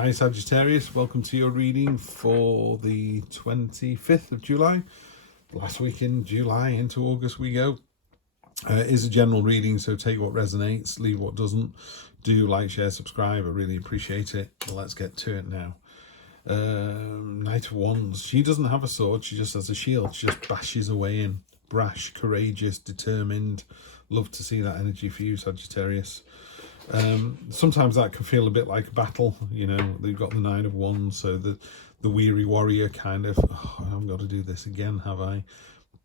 Hi Sagittarius, welcome to your reading for the 25th of July. Last week in July, into August we go. It is a general reading, so take what resonates, leave what doesn't. Do like, share, subscribe, I really appreciate it. Let's get to it now. Knight of Wands, she doesn't have a sword, she just has a shield. She just bashes away in. Brash, courageous, determined. Love to see that energy for you, Sagittarius. Sometimes that can feel a bit like a battle, you know. They've got the Nine of Wands, so the weary warrior kind of, oh, I've got to do this again, have I?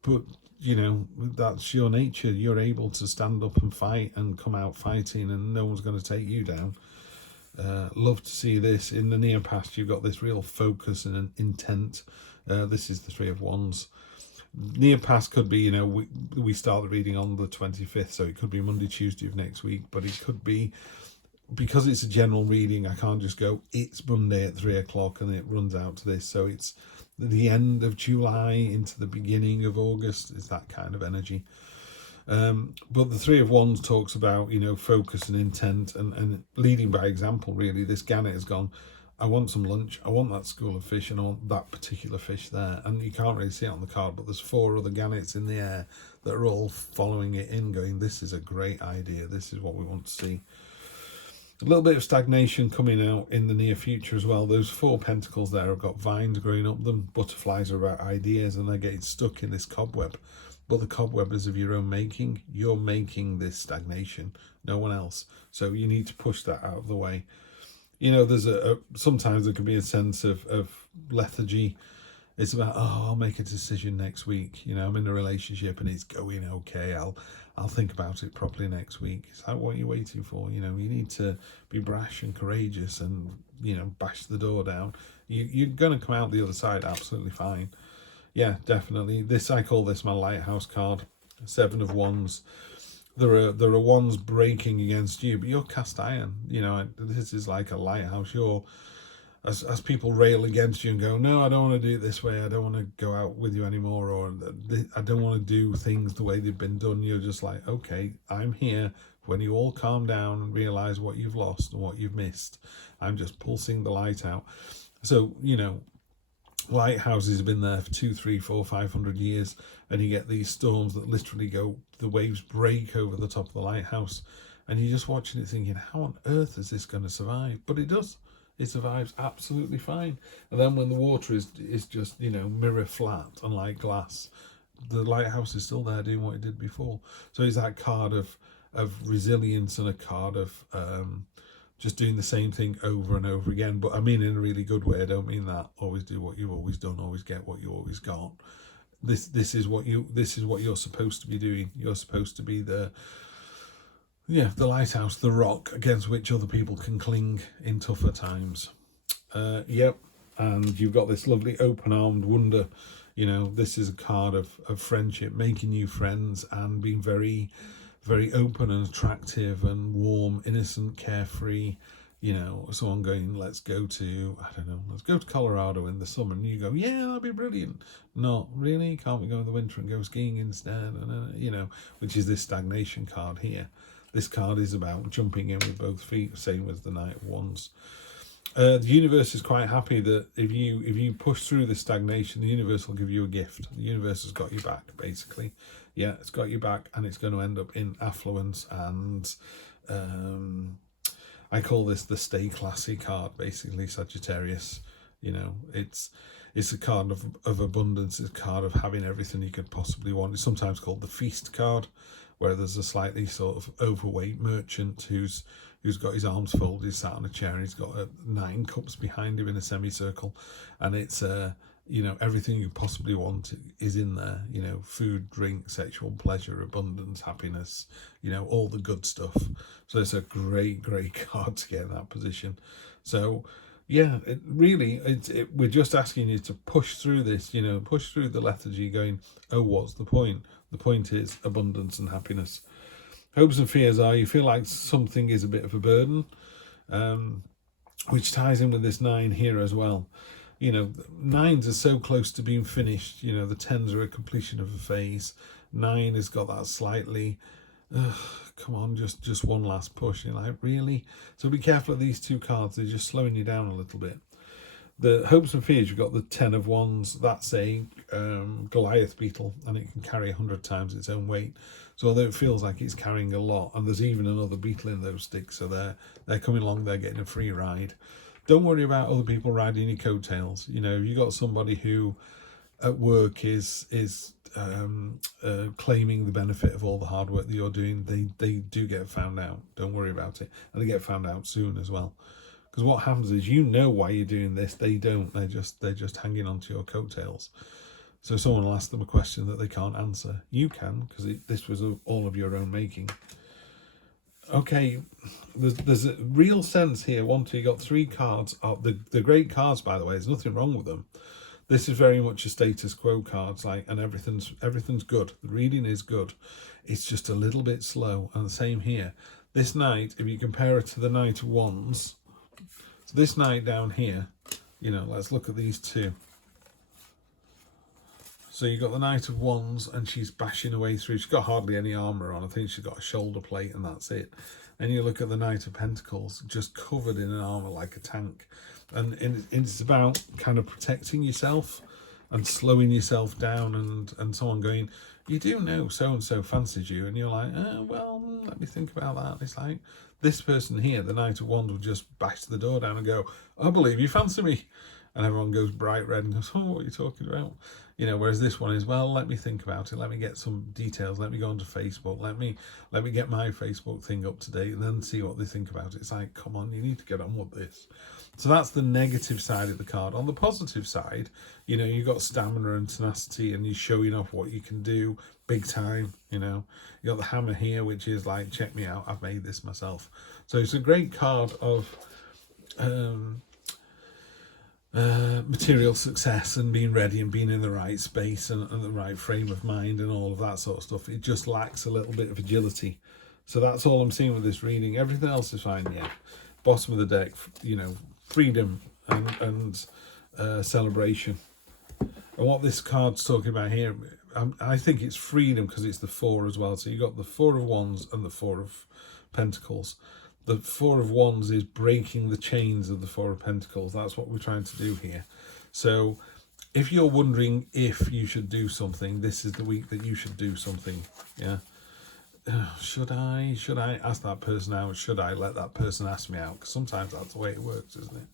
But you know, that's your nature. You're able to stand up and fight and come out fighting, and no one's going to take you down. Love to see this. In the near past, you've got this real focus and an intent. This is the Three of Wands. Near past could be, you know, we start the reading on the 25th, so it could be Monday, Tuesday of next week, but it could be, because it's a general reading, I can't just go, it's Monday at 3 o'clock and it runs out to this. So it's the end of July into the beginning of August, is that kind of energy. But the Three of Wands talks about, you know, focus and intent and leading by example, really. This gannet has gone, I want some lunch, I want that school of fish, and I want that particular fish there. And you can't really see it on the card, but there's 4 other gannets in the air that are all following it in, going, this is a great idea, this is what we want to see. A little bit of stagnation coming out in the near future as well. Those 4 pentacles there have got vines growing up them. Butterflies are about ideas, and they're getting stuck in this cobweb. But the cobweb is of your own making. You're making this stagnation, no one else. So you need to push that out of the way. You know, there's sometimes there can be a sense of lethargy. It's about, oh, I'll make a decision next week. You know, I'm in a relationship and it's going okay. I'll think about it properly next week. Is that what you're waiting for? You know, you need to be brash and courageous and, you know, bash the door down. You're going to come out the other side absolutely fine. Yeah, definitely. This, I call this my lighthouse card. 7 of Wands. There are wands breaking against you, but you're cast iron. You know, this is like a lighthouse. You're, as people rail against you and go, no, I don't want to do it this way, I don't want to go out with you anymore, or I don't want to do things the way they've been done. You're just like, okay, I'm here. When you all calm down and realize what you've lost and what you've missed, I'm just pulsing the light out. So, you know, lighthouses have been there for 200, 300, 400, 500 years, and you get these storms that literally go, the waves break over the top of the lighthouse, and you're just watching it thinking, how on earth is this going to survive? But it does. It survives absolutely fine. And then when the water is just, you know, mirror flat, unlike glass, the lighthouse is still there doing what it did before. So it's that card of resilience, and a card of just doing the same thing over and over again. But I mean in a really good way. I don't mean that always do what you've always done, always get what you always got. This is what you're supposed to be doing. You're supposed to be the lighthouse, the rock against which other people can cling in tougher times. Yep. And you've got this lovely open-armed wonder. You know, this is a card of friendship, making new friends and being very, very open and attractive and warm, innocent, carefree. You know, someone going, let's go to, I don't know, let's go to Colorado in the summer. And you go, yeah, that'd be brilliant. Not really, can't we go in the winter and go skiing instead? And, you know, which is this stagnation card here. This card is about jumping in with both feet, same as the Knight of Wands. The universe is quite happy that if you push through this stagnation, the universe will give you a gift. The universe has got your back, basically. Yeah, it's got your back, and it's going to end up in affluence. And I call this the stay classy card, basically, Sagittarius. You know, it's a card of abundance. It's a card of having everything you could possibly want. It's sometimes called the feast card, where there's a slightly sort of overweight merchant who's got his arms folded, he's sat on a chair, and he's got 9 cups behind him in a semicircle, and it's you know, everything you possibly want is in there. You know, food, drink, sexual pleasure, abundance, happiness, you know, all the good stuff. So it's a great card to get in that position. So yeah, we're just asking you to push through this, you know, push through the lethargy, going, oh, what's the point? The point is abundance and happiness. Hopes and fears are, you feel like something is a bit of a burden, which ties in with this 9 here as well. You know, 9s are so close to being finished. You know, the 10s are a completion of a phase. 9 has got that slightly Come on, just one last push. You're like, really? So be careful of these two cards. They're just slowing you down a little bit. The hopes and fears, you've got the 10 of Wands. That's a Goliath beetle, and it can carry 100 times its own weight. So although it feels like it's carrying a lot, and there's even another beetle in those sticks, so they're coming along, they're getting a free ride. Don't worry about other people riding your coattails. You know, you got somebody who at work is claiming the benefit of all the hard work that you're doing. They do get found out. Don't worry about it, and they get found out soon as well. Because what happens is, you know why you're doing this. They don't. They're just hanging on to your coattails. So someone will ask them a question that they can't answer. You can, because this was all of your own making. Okay, there's a real sense here. You got 3 cards. The great cards, by the way, there's nothing wrong with them. This is very much a status quo cards, like, and everything's good. The reading is good. It's just a little bit slow. And the same here. This Knight, if you compare it to the Knight of Wands, so this Knight down here, you know, let's look at these two. So you've got the Knight of Wands, and she's bashing away through. She's got hardly any armour on. I think she's got a shoulder plate, and that's it. And you look at the Knight of Pentacles, just covered in an armour like a tank. And it's about kind of protecting yourself and slowing yourself down, and someone going, you do know so-and-so fancies you. And you're like, well, let me think about that. And it's like, this person here, the Knight of Wands, will just bash the door down and go, I believe you fancy me. And everyone goes bright red and goes, oh, what are you talking about? You know, whereas this one is, well, let me think about it. Let me get some details. Let me go onto Facebook. Let me get my Facebook thing up to date, and then see what they think about it. It's like, come on, you need to get on with this. So that's the negative side of the card. On the positive side, you know, you've got stamina and tenacity, and you're showing off what you can do big time, you know. You got the hammer here, which is like, check me out, I've made this myself. So it's a great card of material success and being ready and being in the right space and the right frame of mind and all of that sort of stuff. It just lacks a little bit of agility. So that's all I'm seeing with this reading. Everything else is fine, yeah. Bottom of the deck, you know, freedom and celebration. And what this card's talking about here, I think it's freedom, because it's the 4 as well. So you've got the 4 of Wands and the 4 of Pentacles. The 4 of Wands is breaking the chains of the 4 of Pentacles. That's what we're trying to do here. So if you're wondering if you should do something, this is the week that you should do something. Yeah. Should I ask that person out? Should I let that person ask me out? Because sometimes that's the way it works, isn't it?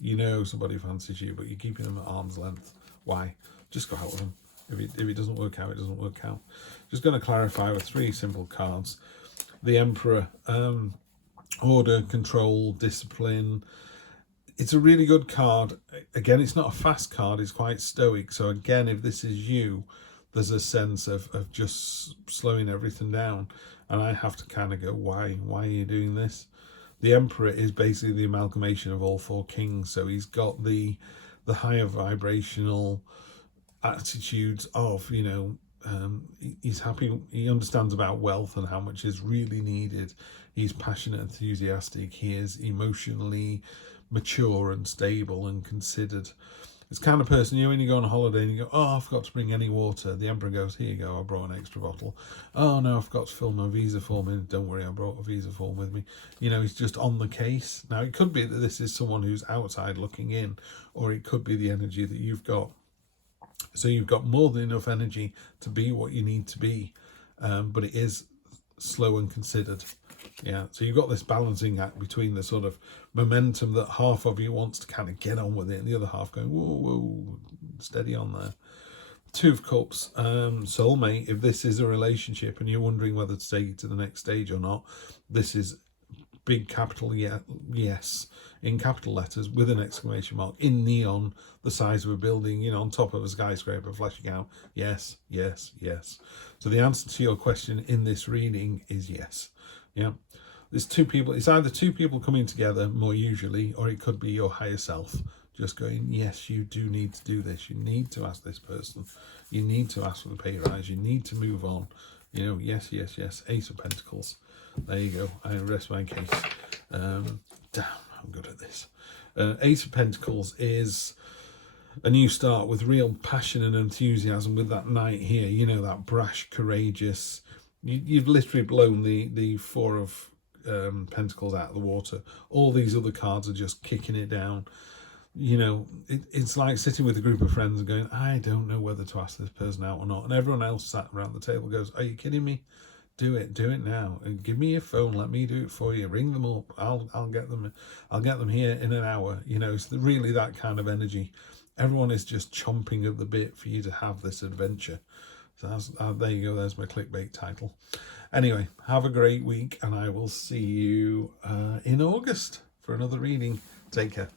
You know somebody fancies you, but you're keeping them at arm's length. Why? Just go out with them. If it doesn't work out, it doesn't work out. Just going to clarify with 3 simple cards. The Emperor, order, control, discipline. It's a really good card. Again, it's not a fast card, it's quite stoic. So again, if this is you, there's a sense of just slowing everything down. And I have to kind of go, why are you doing this? The Emperor is basically the amalgamation of all 4 kings. So he's got the higher vibrational attitudes of, you know, he's happy, he understands about wealth and how much is really needed. He's passionate, enthusiastic, he is emotionally mature and stable and considered. It's the kind of person, you know, when you go on a holiday and you go, oh, I forgot to bring any water. The Emperor goes, here you go, I brought an extra bottle. Oh no, I forgot to fill my visa form in. Don't worry, I brought a visa form with me. You know, he's just on the case. Now, it could be that this is someone who's outside looking in, or it could be the energy that you've got. So you've got more than enough energy to be what you need to be, but it is slow and considered. Yeah, so you've got this balancing act between the sort of momentum that half of you wants to kind of get on with it, and the other half going, whoa, steady on there. 2 of Cups, soulmate. If this is a relationship and you're wondering whether to take it to the next stage or not, this is big capital yes in capital letters with an exclamation mark in neon, the size of a building, you know, on top of a skyscraper, flashing out yes. So the answer to your question in this reading is yes. Yeah, there's 2 people. It's either 2 people coming together more usually, or it could be your higher self just going, yes, you do need to do this. You need to ask this person. You need to ask for the pay rise. You need to move on. You know, yes. Ace of Pentacles. There you go. I rest my case. Damn, I'm good at this. Ace of Pentacles is a new start with real passion and enthusiasm with that Knight here. You know, that brash, courageous, You've literally blown the Four of Pentacles out of the water. All these other cards are just kicking it down. You know, it's like sitting with a group of friends and going, I don't know whether to ask this person out or not. And everyone else sat around the table goes, are you kidding me? Do it now. And give me your phone. Let me do it for you. Ring them up. I'll get them here in an hour. You know, it's really that kind of energy. Everyone is just chomping at the bit for you to have this adventure. So there you go. There's my clickbait title. Anyway, have a great week, and I will see you in August for another reading. Take care.